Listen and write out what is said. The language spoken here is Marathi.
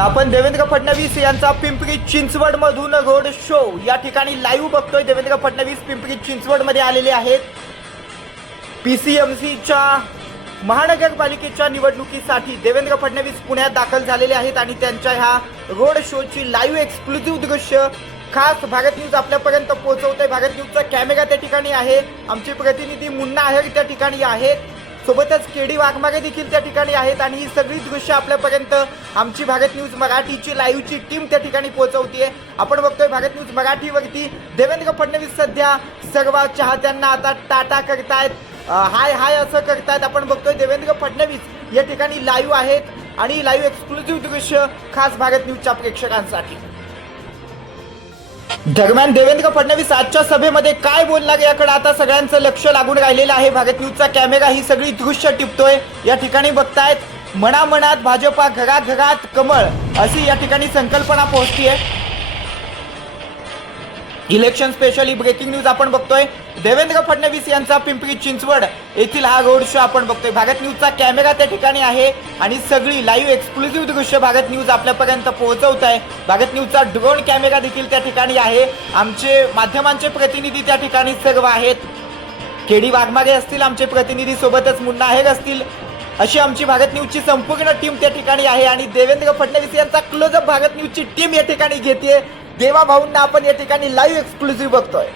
आपण देवेंद्र फडणवीस यांचा पिंपरी चिंचवड मधून रोड शो या ठिकाणी लाईव्ह बघतोय। देवेंद्र फडणवीस पिंपरी चिंचवड मध्ये आलेले आहेत। पीसीएमसीच्या महानगरपालिकेच्या निवडणुकीसाठी देवेंद्र फडणवीस पुण्यात दाखल झालेले आहेत आणि त्यांच्या ह्या रोड शोची लाईव्ह एक्सक्लुझिव्ह दृश्य खास भारत न्यूज आपल्यापर्यंत पोहोचवतोय। भारत न्यूजचा कॅमेरा त्या ठिकाणी आहे, आमचे प्रतिनिधी मुन्ना आहेर त्या ठिकाणी आहेत, सोबतच केडी वाघमारे देखील त्या ठिकाणी आहेत आणि ही सगळी दृश्य आपल्यापर्यंत आमची भारत न्यूज मराठीची लाईव्हची टीम त्या ठिकाणी पोहोचवतेय। आपण बघतोय भारत न्यूज मराठीवरती देवेंद्र फडणवीस सध्या सर्व चाहत्यांना आता टाटा करतायत, हाय हाय असं करतायत। आपण बघतोय देवेंद्र फडणवीस या ठिकाणी लाईव्ह आहेत आणि लाईव्ह एक्सक्लुझिव्ह दृश्य खास भारत न्यूजच्या प्रेक्षकांसाठी। दरम्यान देवेंद्र फडणवीस आजच्या सभेमध्ये काय बोलणार याकडे आता सगळ्यांचं लक्ष लागून राहिलेलं आहे। भारत न्यूजचा कॅमेरा ही सगळी दृश्य टिपतोय। या ठिकाणी बघतायत मनामनात भाजपा घराघरात कमळ अशी या ठिकाणी संकल्पना पोहोचतीये। इलेक्शन स्पेशली ब्रेकिंग न्यूज आपण बघतोय। देवेंद्र फडणवीस यांचा पिंपरी चिंचवड येथील हा रोड शो आपण बघतोय। भारत न्यूजचा कॅमेरा त्या ठिकाणी आहे आणि सगळी लाईव्ह एक्सक्लुझिव्ह दृश्य भारत न्यूज आपल्यापर्यंत पोहोचवत आहे। भारत न्यूजचा ड्रोन कॅमेरा देखील त्या ठिकाणी आहे, आमचे माध्यमांचे प्रतिनिधी त्या ठिकाणी सर्व आहेत। केडी वाघमारे असतील आमचे प्रतिनिधी, सोबतच मुन्ना आहेर असतील, अशी आमची भारत न्यूजची संपूर्ण टीम त्या ठिकाणी आहे आणि देवेंद्र फडणवीस यांचा क्लोजअप भारत न्यूजची टीम या ठिकाणी घेते। देवा भाऊंना आपण या ठिकाणी लाईव्ह एक्सक्लुझिव्ह बघतोय।